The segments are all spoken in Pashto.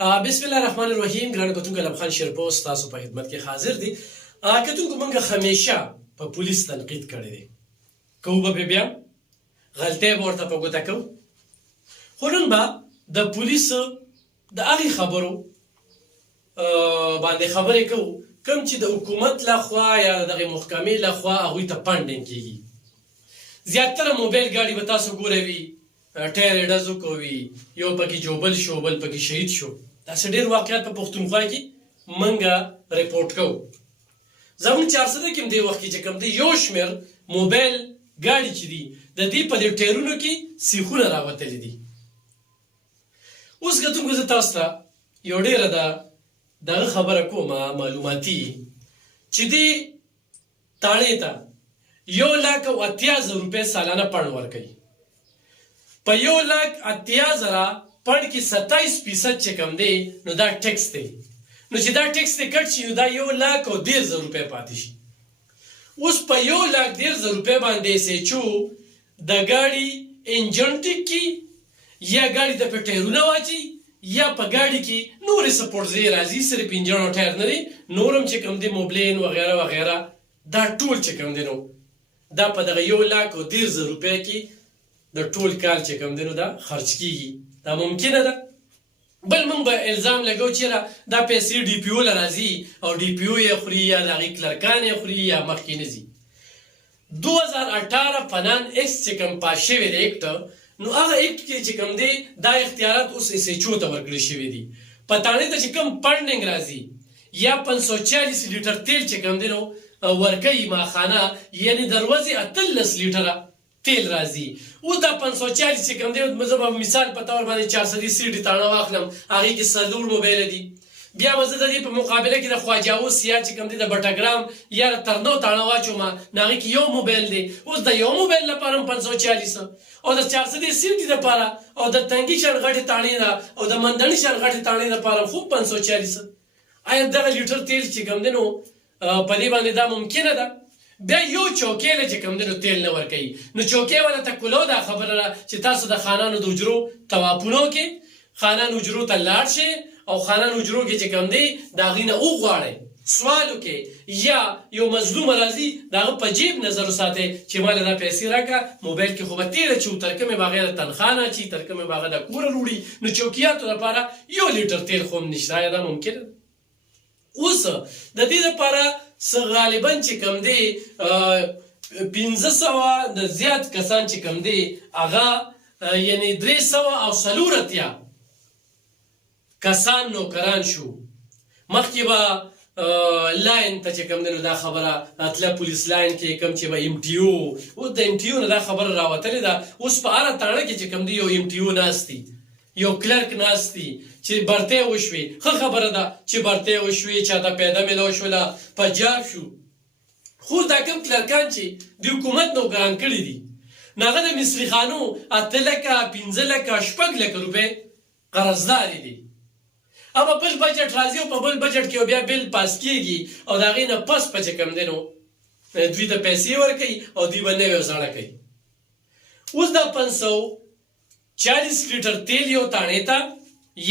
بسم الله الرحمن الرحیم. ګرانو کتونکو لب خان شیرپوست تاسو په خدمت کې حاضر دي. کتونکو موږ همیشه په پولیس تنقید کړی دی، کوو به بیا غلطۍ به ورته په ګوته کوو، خو نن به د پولیسو د هغې خبرو باندې خبرې کوو کوم چې د حکومت لخوا یا دغې محکمې لخوا هغوی ته فنډینګ کېږي. زیاتره موبایل ګاډي به تاسو ګوروي ټایر یې ډز وکوي، یو پکې جوبل شو بل پکې شهید شو. داسې ډېر واقعیات په پښتونخوا کې موږ ریپورټ کوو. زموږ 400 کې هم دې وخت کې چې کوم دی یو شمېر موبایل ګاډي چې دي د دې په دې ټایرونو کې سیخونه راوتلي دي. اوس کتونکو زه تاسو ته یو ډېره دغه خبره کومه معلوماتي چې دې تاڼې ته 1,80,000 روپۍ سالانه پړ ورکوي. په 1,80,000 پړ کې 27% چې کوم دی نو دا ټیکس دی. نو چې دا ټیکس دی کټ شي نو دا 1,13,000 روپۍ پاتې شي. اوس په 1,13,000 روپۍ باندې سېچو د ګاډي انجن ټیک کی یا ګاډي د پټیرونه واچي یا په ګاډي کې نورې سپورټزې راځي، صرف انجن او ټایر نه دی، نورم چې کوم دی موبلین وغیره وغیره دا ټول چې کوم دی نو دا په دغه 1,13,000 روپۍ کې د ټول کال چې کوم دی نو دا خرج کیږي. دا ممکنه ده. بل موږ به الزام لګو چې دا پیسې ډي پی او له راځي او ډي پی او یې خوري یا د هغې کلرکان یې خوري یا مخکې نه ځي. 2018 فنان ایکس چې کوم پاس شوی دی ایکټ، نو هغه ایکټ کې چې کوم دی دا اختیارات اوس اس ایچ او ته ورکړل شوي دي. په تاڼې ته چې کوم فنډینګ راځي یا 540 لیټر تیل چې کوم دی نو ورکوي ماخانه، یعنې د ورځې 18 لیټره تیل راځي. اوس دا 540 چې کوم دی زه به مثال په طور باندې 400 سیټې تاڼه واخلم، هغې کې 4 موبایل دي. بیا به زه د دې په مقابله کې د خواجه اوس یا چې کوم دی د بټګرام یا د ترنو تاڼه واچوم، نو هغې کې 1 موبایل دی. اوس د 1 موبایل لپاره هم 540 او د 400 سیټې لپاره او د تنګي شنغټې تاڼې نه او د مندڼي شنغټې تاڼې لپاره خو 540. آیا دغه لیټر تیل چې کوم دی نو په دې باندې دا ممکنه ده؟ بیا یو چوکۍ له چې کوم دی نو تیل نه ورکوي. نو چوکۍ والا ته کولو دا خبره ده چې تاسو د خانانو د حجرو توافونو کې خانانو حجرو ته لاړ شئ او خانانو حجرو کې چې کوم دی د هغې نه وغواړئ، سوال وکړئ، یا یو مظلوم راځي د هغه په جیب نظر وساتئ چې ماله دا پیسې راکړه، موبایل کې خو به تیل اچوو، تر کومې به هغې د تنخوا نه اچي، تر کومې به هغه د کوره وړي. نو چوکیاتو لپاره 1 لیټر تیل خو هم نشته. آیا دا ممکنه ده؟ اوس د دې لپاره غالبا چې کوم دی 500 د زیات کسان چې کوم دی هغه یعنی 340 کسان نوکران شو. مخکې به لاین ته چې کوم دی نو دا خبره اتله پولیس لاین کې کوم چې به ایم ټي او، اوس د ایم ټي او نه دا خبره راوتلې ده. اوس په هره تاڼه کې چې کوم دی یو ایم ټي او ناست دی، یو کلرک ناست دی چې برتۍ وشوې. ښه خبره ده چې برتۍ وشوې، چاته پیدا میلاو شوله، پنجاب شو. خو دا کوم کلرکان چې د حکومت نوکران کړي دي نو هغه د مصري خانو 8 لکه 15 لکه 6 لکه روپۍ قرضداري دي. اما بل بجټ راځي او په بل بجټ کې بیا بل پاس کېږي او د هغې نه پس په چې کوم دی نو دوی ته پیسې ورکوي او دوی به نوې زاړه کوي. اوس دا 540 لیټر تیل یو تاڼې ته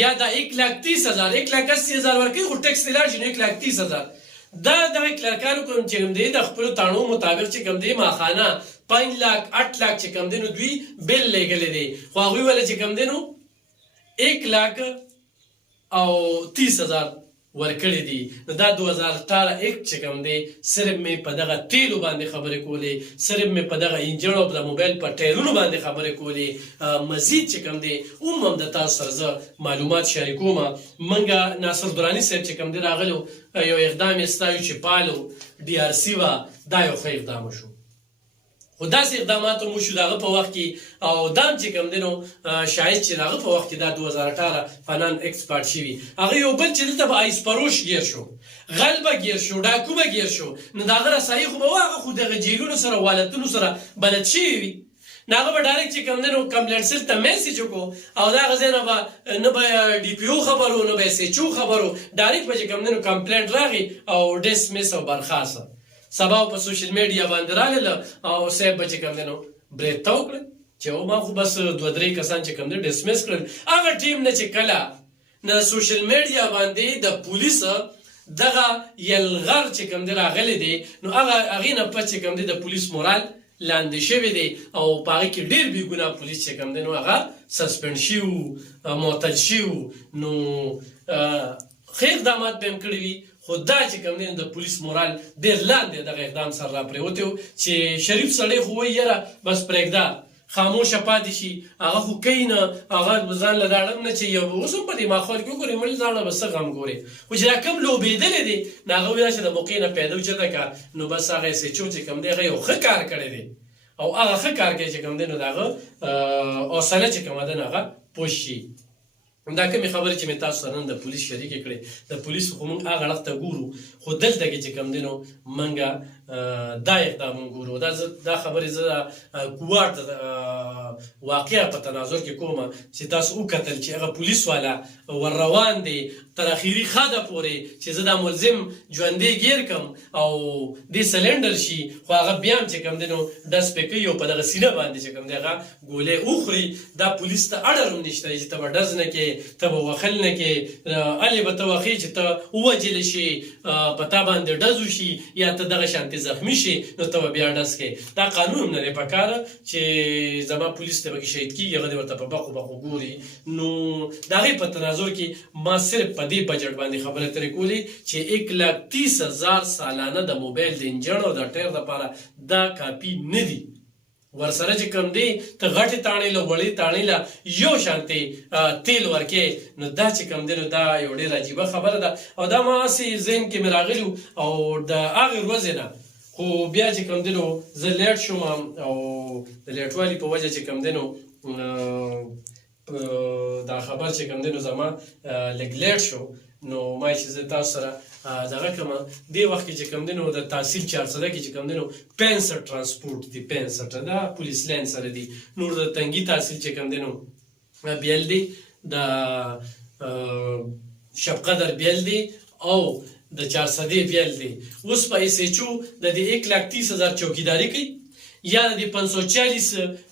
یا دا 1,30,000 1,80,000 ورکوي، خو ټیکس ترې لاړ شي نو 1,30,000. دا دغه کلرکانو کوم چې کوم دی د خپلو تاڼو مطابق چې کوم دی ماخانه 5 لاک 8 لاک چې کوم دی نو دوی بل لېږلی دی، خو هغوی وله چې کوم دی نو 1,30,000 ورکړي دي. نو دا 2018 ایکټ چې کوم دی صرف مې په دغه تیلو باندې خبرې کولې، صرف مې په دغه انجن او د موبایل په ټایرونو باندې خبرې کولې. مزید چې کوم دی هم د تاسو سره زه معلومات شریکوم. موږ ناصر دراني صاحب چې کوم دی راغلو یو اقدام یې ستایو چې پالو ډي آر سی وه، دا یو ښه اقدام شو. خو داسې اقدامات هم وشو د هغه په وخت کې او دا هم چې کوم دی نو شاید چې د هغه په وخت کې دا 2018 فنان ایکسپارټ شوي. هغه یو بل چې دلته به آیس پروش ګیر شو، غل به ګیر شو، ډاکو به ګیر شو، نو د هغه رسایي خو به وه هغه خو دغه جیلونو سره والتونو سره بلد شوي وي. نو هغه به ډایرکټ چې کوم دی نو کمپلینټ سیل ته میسیج وکړو او د هغه ځای نه به نه به ډي پي او خبرو نه به ایس ایچ او خبرو، ډایرکټ به چې کوم دی نو کمپلینټ راغی او ډسمس او برخاسته. سبا په سوشل میډیا باندې راغله او صاحب به چې کوم دی نو برید ته وکړه چې ما خو بس 2-3 کسان چې کوم دی ډسمس کړل. هغه ټیم نه چې کله نه سوشل میډیا باندې د پولیس دغه یلغار چې کوم دی راغلی دی نو هغې نه پس چې کوم دی د پولیس مورال لاندې شوی دی او په هغې کې ډېر بې ګناه پولیس چې کوم دی نو هغه سسپینډ شوي معطل شوي نو ښه اقدامات به هم کړي وي خو دا چې کوم دی د پولیس مورال ډېر لاندې دغه اقدام سره راپرېوتی و چې شریف سړی خو وایي یاره بس پرېږده خاموشه پاتې شي هغه خو کوي نه هغه ځان له دا اړم نه چې یو اوس هم په دې ماحول کې وګورې مړ ځان له به څه غم ګورې خو چې دا کوم لوبېدلی دی نو هغه وایي چې د موقع نه پیدا اوچته کړه نو بس هغه یې سچو چې کوم دی هغه یو ښه کار کړی دی او هغه ښه کار کوي چې کوم دی نو د هغه حوصله چې کومه ده نو هغه پوه شي دا کومې خبرې چې مې تاسو سره نن د پولیس شریکې کړې د پولیسو خو موږ هغه اړخ ته ګورو خو دلته کې چې کوم دی نو موږ دا اقدام ګورو دا خبرې زه کوواټ واقعه په تناظر کې کومه چې تاسو وکتل چې هغه پولیس والا ور روان دی تر اخري خاده پورې چې زه دا ملزم ژوندی ګیر کم او دې سلنډر شي خو هغه بیا هم چې کوم دی نو ډز پې کوي او په دغه سینه باندې چې کوم دی هغه ګولۍ وخوري دا پولیس ته اډر هم نشته چې ته به ډز نه کې ته به وخل نه کې الې به ته وخې چې ته ووجلی شي په تا باندې ډز وشي یا ته دغه شانتې زخمي شي نو ته به بیا ډز کې دا قانون هم نه دی پکاره چې زما پولیس ته پکې شهید کېږي هغه دې ورته په بخو بخو ګوري نو د هغې په تناظر کې ما صرف په دې بجټ باندې خبرې ترې کولې چې 1,30,000 سالانه د موبایل د انجن او د ټایر دپاره دا کاپي نه دي ورسره چې کوم دی ته غټې تاڼې له وړې تاڼې له یو شانتې تیل ورکې نو دا چې کوم دی نو دا یو ډېر عجیبه خبره ده او دا ما هسې ذهن کې مې راغلي او د هغې ورځې نه خو بیا چې کوم دی نو زه لیټ شوم او د لیټوالي په وجه چې کوم دی نو دا خبر چې کوم دی نو زما لږ لیټ شو نو ما چې زه تاسو سره دغه کومه دې وخت کې چې کوم دی نو د تحصیل 400 کې چې کوم دی نو 65 ترانسپورټ دي 65 دا پولیس لاین سره دي نور د تنګي تحصیل چې کوم دی نو بیل دی د شب قدر بیل دی او د 400 بیل دی اوس په ایسچو د دې 1,30,000 چوکیداری کوي یا د 540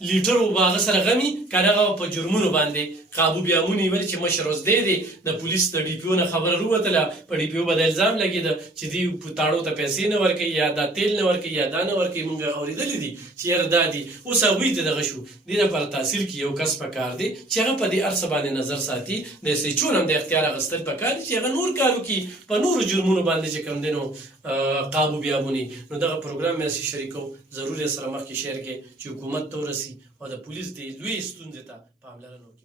لیټر او باغ سره غمی کارغه په جرمونو باندې قابو بیامونی ول چې مشروز دی د پولیس د ډي پی او نه خبر وروتله په ډي پی او باندې الزام لګید چې دی پټاړو ته پیسې نه ورکي یا دا تیل نه ورکي یا دا نه ورکي مونږ اوریدل دي چې یاره دا دي اوس هغوی ته دغه شو دې لپاره تاثیر کې یو کس پکار دی چې هغه په دې ارڅ باندې نظر ساتي د سچون هم د اختیار اخیستل پکار دي چې هغه نور کارو کې په نور جرمونو باندې چې کم دي نو قابو بیامونی نو دغه پروګرام مې سي شریکو ضروري سره مخکې شهر کې چې حکومت ته ورسي او د پولیس د لوی ستونزې ته پاملرنه وکړي